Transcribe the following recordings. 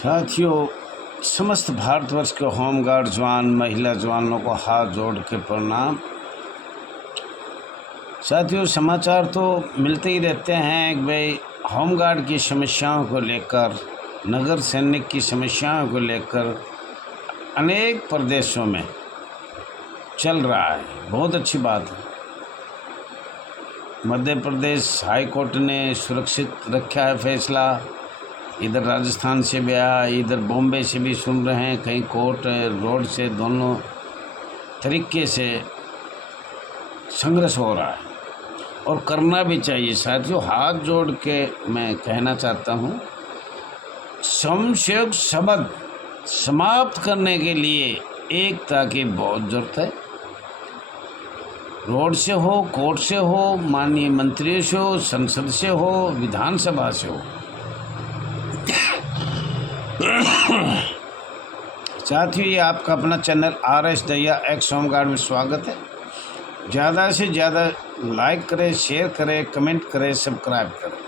साथियों, समस्त भारतवर्ष के होमगार्ड जवान महिला जवानों को हाथ जोड़ के प्रणाम। साथियों, समाचार तो मिलते ही रहते हैं कि भाई होमगार्ड की समस्याओं को लेकर, नगर सैनिक की समस्याओं को लेकर अनेक प्रदेशों में चल रहा है। बहुत अच्छी बात है। मध्य प्रदेश हाई कोर्ट ने सुरक्षित रखा है फैसला। इधर राजस्थान से भी आया, इधर बॉम्बे से भी सुन रहे हैं, कहीं कोर्ट रोड से, दोनों तरीके से संघर्ष हो रहा है और करना भी चाहिए। साथियों, हाथ जोड़ के मैं कहना चाहता हूँ, समशेष शब्द समाप्त करने के लिए एकता की बहुत ज़रूरत है। रोड से हो, कोर्ट से हो, माननीय मंत्रियों से हो, संसद से हो, विधानसभा से हो। साथियों, ये आपका अपना channel RS Dahiya x home guard में स्वागत है। ज़्यादा से ज़्यादा लाइक करें, शेयर करें, कमेंट करें, सब्सक्राइब करें।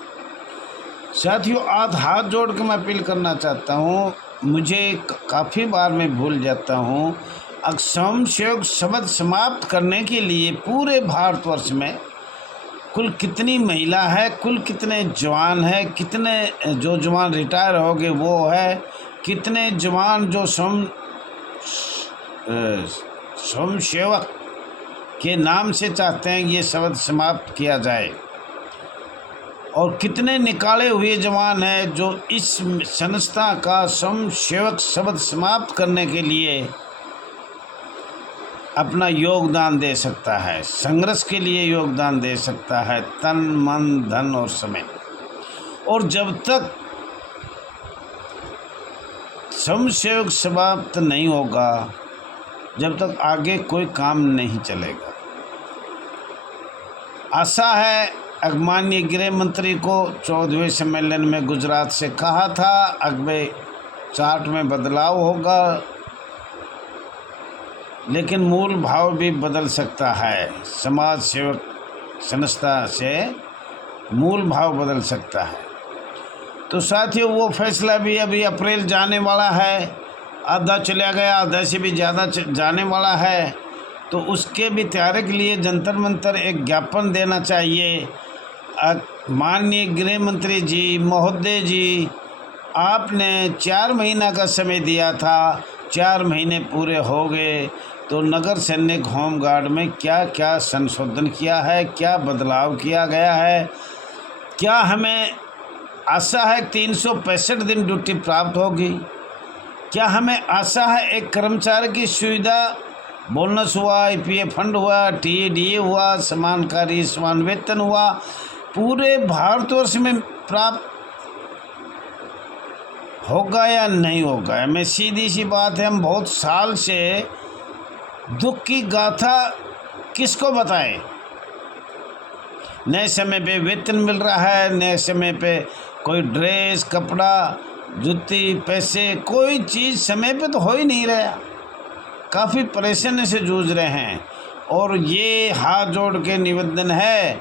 साथियों, आज हाथ जोड़ के मैं अपील करना चाहता हूँ। मुझे काफ़ी बार मैं भूल जाता हूँ। समशेष शब्द समाप्त करने के लिए पूरे भारतवर्ष में कुल कितनी महिला है, कुल कितने जवान है, कितने जो जवान रिटायर हो गए वो है, कितने जवान जो स्वयंसेवक के नाम से चाहते हैं ये शब्द समाप्त किया जाए, और कितने निकाले हुए जवान हैं जो इस संस्था का स्वयंसेवक शब्द समाप्त करने के लिए अपना योगदान दे सकता है, संघर्ष के लिए योगदान दे सकता है, तन मन धन और समय। और जब तक स्वयंसेवक समाप्त नहीं होगा, जब तक आगे कोई काम नहीं चलेगा। आशा है माननीय गृह मंत्री को 14वें सम्मेलन में गुजरात से कहा था, अगले चार्ट में बदलाव होगा, लेकिन मूल भाव भी बदल सकता है। समाज सेवक संस्था से मूल भाव बदल सकता है। तो साथियों, वो फैसला भी अभी अप्रैल जाने वाला है, आधा चला गया, आधा से भी ज़्यादा जाने वाला है। तो उसके भी तैयारी के लिए जंतर मंतर एक ज्ञापन देना चाहिए। माननीय गृह मंत्री जी महोदय जी, आपने 4 महीना का समय दिया था, 4 महीने पूरे हो गए। तो नगर सैनिक होमगार्ड में क्या क्या संशोधन किया है, क्या बदलाव किया गया है, क्या हमें आशा है 365 दिन ड्यूटी प्राप्त होगी, क्या हमें आशा है एक कर्मचारी की सुविधा, बोनस हुआ, EPF फंड हुआ, TDA हुआ, समानकारी समान वेतन हुआ, पूरे भारतवर्ष में प्राप्त होगा या नहीं होगा। मैं सीधी सी बात है, हम बहुत साल से दुख की गाथा किसको बताएं। नए समय पे वेतन मिल रहा है, नए समय पे कोई ड्रेस, कपड़ा, जूती, पैसे, कोई चीज़ समय पे तो हो ही नहीं रहा। काफ़ी परेशानी से जूझ रहे हैं। और ये हाथ जोड़ के निवेदन है,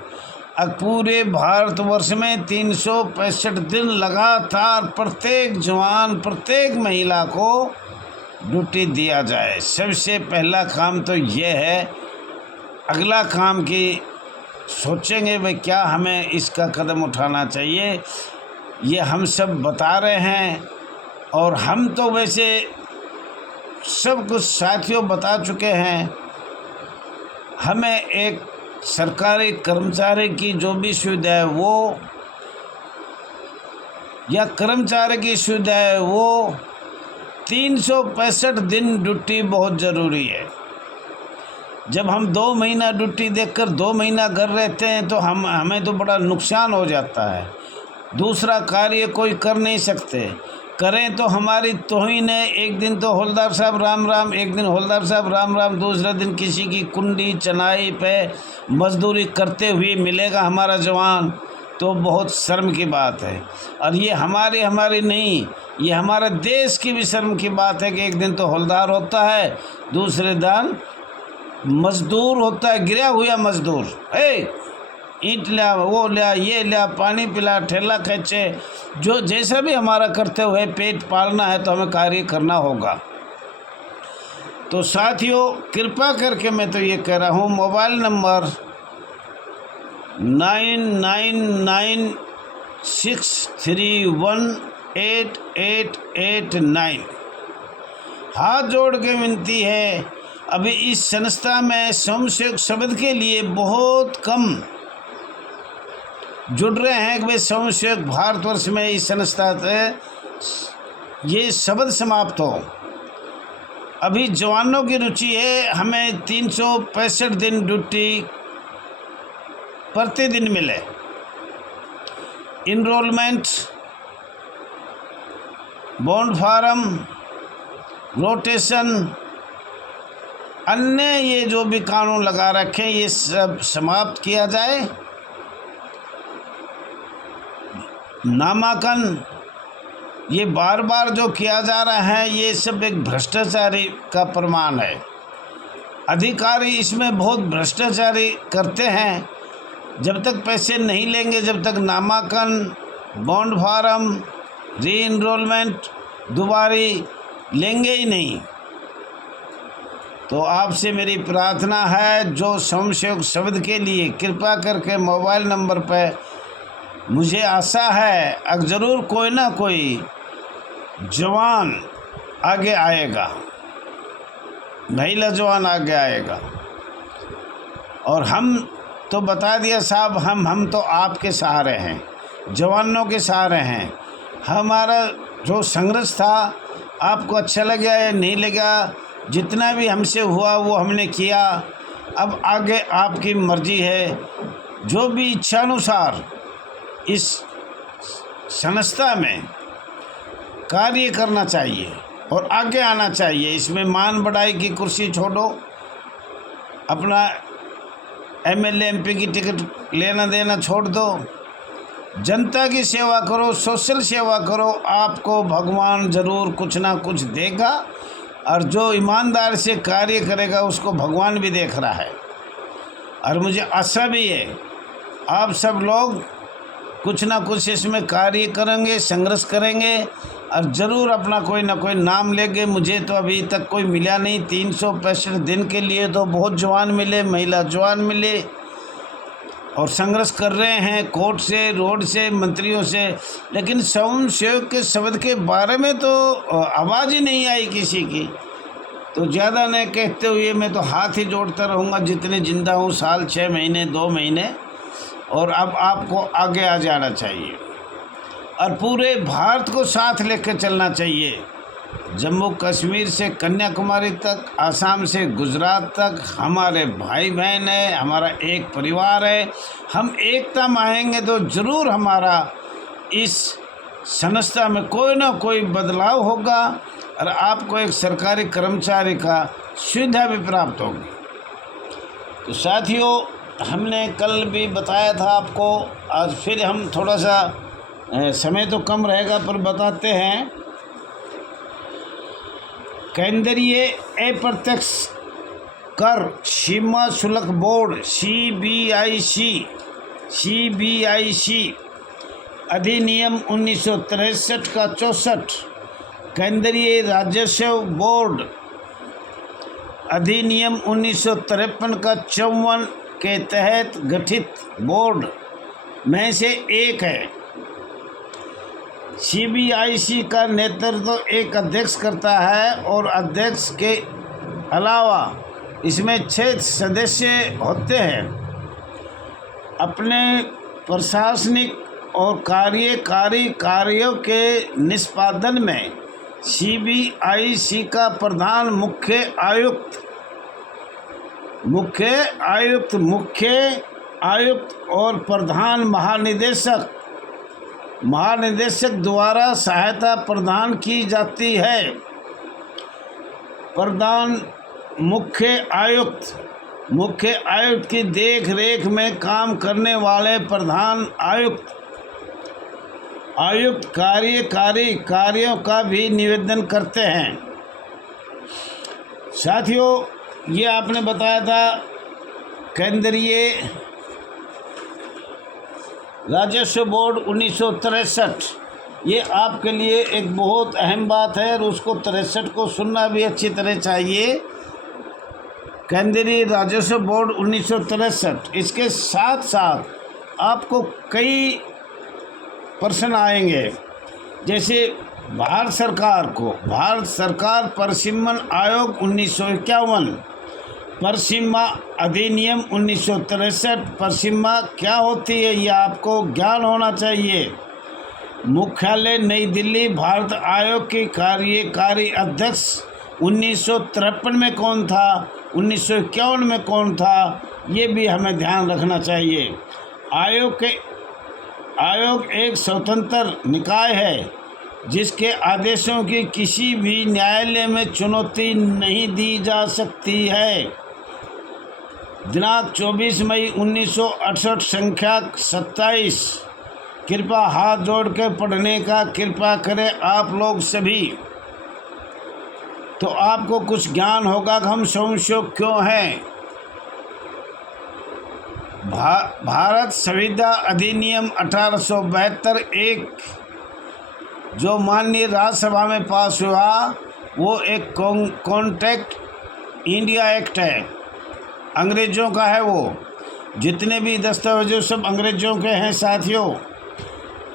अब पूरे भारतवर्ष में 365 दिन लगातार प्रत्येक जवान, प्रत्येक महिला को ड्यूटी दिया जाए। सबसे पहला काम तो ये है। अगला काम की सोचेंगे भाई क्या हमें इसका कदम उठाना चाहिए, ये हम सब बता रहे हैं। और हम तो वैसे सब कुछ साथियों बता चुके हैं। हमें एक सरकारी कर्मचारी की जो भी सुविधा है वो, या कर्मचारी की सुविधा है वो, 365 दिन ड्यूटी बहुत ज़रूरी है। जब हम 2 महीना ड्यूटी देकर 2 महीना घर रहते हैं तो हमें तो बड़ा नुकसान हो जाता है। दूसरा कार्य कोई कर नहीं सकते, करें तो हमारी तौहीन है। एक दिन तो हवलदार साहब राम राम, एक दिन हवलदार साहब राम राम, दूसरा दिन किसी की कुंडी चनाई पे मजदूरी करते हुए मिलेगा हमारा जवान, तो बहुत शर्म की बात है। और ये हमारी नहीं, ये हमारे देश की भी शर्म की बात है कि एक दिन तो हवलदार होता है, दूसरे दिन मजदूर होता है, गिरा हुआ मजदूर। ईंट लिया, वो लिया, ये लिया, पानी पिला, ठेला खींचे, जो जैसा भी हमारा करते हुए पेट पालना है तो हमें कार्य करना होगा। तो साथियों, कृपा करके मैं तो ये कह रहा हूँ, मोबाइल नंबर 9996318889, हाथ जोड़ के विनती है। अभी इस संस्था में स्वयंसेवक शब्द के लिए बहुत कम जुड़ रहे हैं कि भाई स्वयंसेवक भारतवर्ष में इस संस्था से ये शब्द समाप्त हो। अभी जवानों की रुचि है हमें 365 दिन ड्यूटी प्रतिदिन मिले। इनरोलमेंट, बॉन्ड फार्म, रोटेशन, अन्य ये जो भी कानून लगा रखे ये सब समाप्त किया जाए। नामांकन ये बार बार जो किया जा रहा है ये सब एक भ्रष्टाचारी का प्रमाण है। अधिकारी इसमें बहुत भ्रष्टाचारी करते हैं। जब तक पैसे नहीं लेंगे, जब तक नामांकन, बॉन्ड फार्म, री इनरोलमेंट दोबारी लेंगे ही नहीं। तो आपसे मेरी प्रार्थना है, जो स्वयंसेवक शब्द के लिए कृपा करके मोबाइल नंबर पर, मुझे आशा है अब ज़रूर कोई ना कोई जवान आगे आएगा, महिला जवान आगे आएगा। और हम तो बता दिया साहब, हम तो आपके सहारे हैं, जवानों के सहारे हैं। हमारा जो संघर्ष था आपको अच्छा लगा या नहीं लगा, जितना भी हमसे हुआ वो हमने किया। अब आगे आपकी मर्जी है, जो भी इच्छानुसार इस संस्था में कार्य करना चाहिए और आगे आना चाहिए। इसमें मान बढ़ाई की कुर्सी छोड़ो, अपना एमएलए एमपी की टिकट लेना देना छोड़ दो, जनता की सेवा करो, सोशल सेवा करो। आपको भगवान ज़रूर कुछ ना कुछ देगा, और जो ईमानदार से कार्य करेगा उसको भगवान भी देख रहा है। और मुझे आशा भी है आप सब लोग कुछ ना कुछ इसमें कार्य करेंगे, संघर्ष करेंगे, और ज़रूर अपना कोई ना कोई नाम लेंगे। मुझे तो अभी तक कोई मिला नहीं। 365 दिन के लिए तो बहुत जवान मिले, महिला जवान मिले, और संघर्ष कर रहे हैं कोर्ट से, रोड से, मंत्रियों से। लेकिन स्वयंसेवक के शब्द के बारे में तो आवाज़ ही नहीं आई किसी की। तो ज़्यादा नहीं कहते हुए मैं तो हाथ ही जोड़ता रहूँगा जितने जिंदा हूँ, साल 6 महीने 2 महीने। और अब आपको आगे आ जाना चाहिए और पूरे भारत को साथ लेकर चलना चाहिए। जम्मू कश्मीर से कन्याकुमारी तक, आसाम से गुजरात तक हमारे भाई बहन है, हमारा एक परिवार है। हम एकता में आएंगे तो ज़रूर हमारा इस संस्था में कोई ना कोई बदलाव होगा, और आपको एक सरकारी कर्मचारी का सुविधा भी प्राप्त होगी। तो साथियों, हमने कल भी बताया था आपको, आज फिर हम थोड़ा सा समय तो कम रहेगा पर बताते हैं। केंद्रीय अप्रत्यक्ष कर सीमा शुल्क बोर्ड CBIC अधिनियम 1963 का 64, केंद्रीय राजस्व बोर्ड अधिनियम 1953 का 54 के तहत गठित बोर्ड में से एक है। CBIC का नेतृत्व एक अध्यक्ष करता है, और अध्यक्ष के अलावा इसमें 6 सदस्य होते हैं। अपने प्रशासनिक और कार्यकारी कार्यों के निष्पादन में CBIC का प्रधान मुख्य आयुक्त और प्रधान महानिदेशक द्वारा सहायता प्रदान की जाती है। प्रधान मुख्य आयुक्त की देख रेख में काम करने वाले प्रधान आयुक्त कार्यकारी कार्यों का भी निवेदन करते हैं। साथियों, ये आपने बताया था केंद्रीय राजस्व बोर्ड 1963, ये आपके लिए एक बहुत अहम बात है और उसको 63 को सुनना भी अच्छी तरह चाहिए। केंद्रीय राजस्व बोर्ड 1963, इसके साथ साथ आपको कई प्रश्न आएंगे, जैसे भारत सरकार परिसीमन आयोग 1951, परिसीमा अधिनियम 1963, परिसीमा क्या होती है ये आपको ज्ञान होना चाहिए। मुख्यालय नई दिल्ली, भारत आयोग के कार्यकारी अध्यक्ष 1953 में कौन था, 1951 में कौन था, ये भी हमें ध्यान रखना चाहिए। आयोग एक स्वतंत्र निकाय है जिसके आदेशों की किसी भी न्यायालय में चुनौती नहीं दी जा सकती है। दिनांक 24 मई 1968, संख्या 27। कृपया हाथ जोड़ के पढ़ने का कृपा करें आप लोग सभी, तो आपको कुछ ज्ञान होगा कि हम स्वयं क्यों हैं। भारत संविधान अधिनियम 1872 एक जो माननीय राज्यसभा में पास हुआ, वो एक कॉन्ट्रैक्ट इंडिया एक्ट है, अंग्रेज़ों का है। वो जितने भी दस्तावेज सब अंग्रेज़ों के हैं साथियों।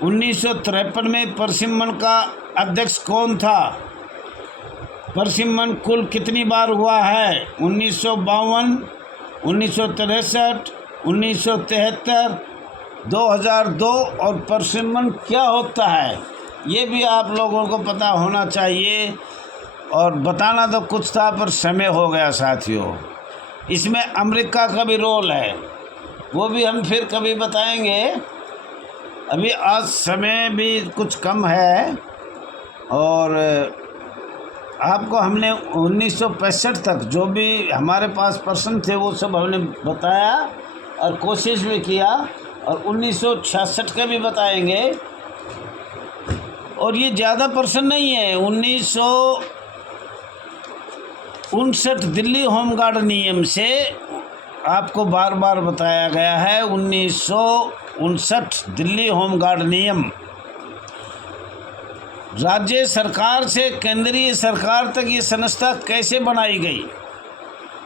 1953 में परिसीमन का अध्यक्ष कौन था, परिसीमन कुल कितनी बार हुआ है, 1952, 1963, 1973, 2002, और परिसीमन क्या होता है ये भी आप लोगों को पता होना चाहिए। और बताना तो कुछ था पर समय हो गया साथियों। इसमें अमेरिका का भी रोल है, वो भी हम फिर कभी बताएंगे। अभी आज समय भी कुछ कम है और आपको हमने 1965 तक जो भी हमारे पास प्रश्न थे वो सब हमने बताया और कोशिश भी किया, और 1966 का भी बताएंगे। और ये ज़्यादा प्रश्न नहीं है। 1959 दिल्ली होमगार्ड नियम से आपको बार बार बताया गया है। 1959 दिल्ली होमगार्ड नियम राज्य सरकार से केंद्रीय सरकार तक ये संस्था कैसे बनाई गई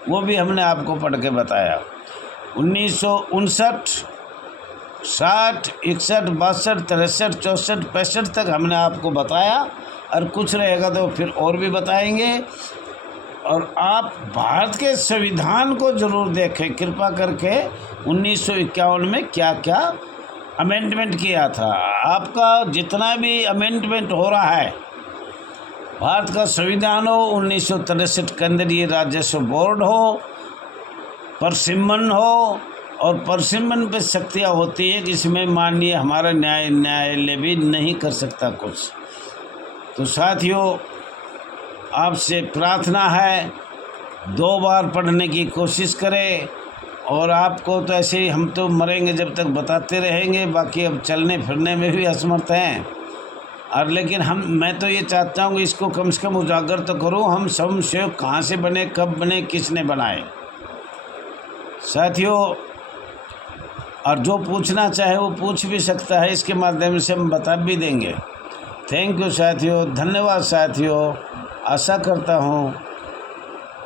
वो भी हमने आपको पढ़ के बताया। 1959, 60, 61, 62, 63, 64, 65 तक हमने आपको बताया, और कुछ रहेगा तो फिर और भी बताएंगे। और आप भारत के संविधान को ज़रूर देखें कृपा करके। 1951 में क्या क्या अमेंडमेंट किया था। आपका जितना भी अमेंडमेंट हो रहा है, भारत का संविधान हो, 1963 केंद्रीय राजस्व बोर्ड हो, परिसीमन हो, और परिसीमन पे शक्तियाँ होती है जिसमें माननीय हमारा न्यायालय भी नहीं कर सकता कुछ। तो साथियों, आपसे प्रार्थना है 2 बार पढ़ने की कोशिश करें। और आपको तो ऐसे ही हम तो मरेंगे जब तक बताते रहेंगे, बाकी अब चलने फिरने में भी असमर्थ हैं। और लेकिन मैं तो ये चाहता हूँ कि इसको कम से कम उजागर तो करूँ। हम स्वयं कहाँ से बने, कब बने, किसने बनाए साथियों। और जो पूछना चाहे वो पूछ भी सकता है, इसके माध्यम से हम बता भी देंगे। थैंक यू साथियों, धन्यवाद साथियों। आशा करता हूँ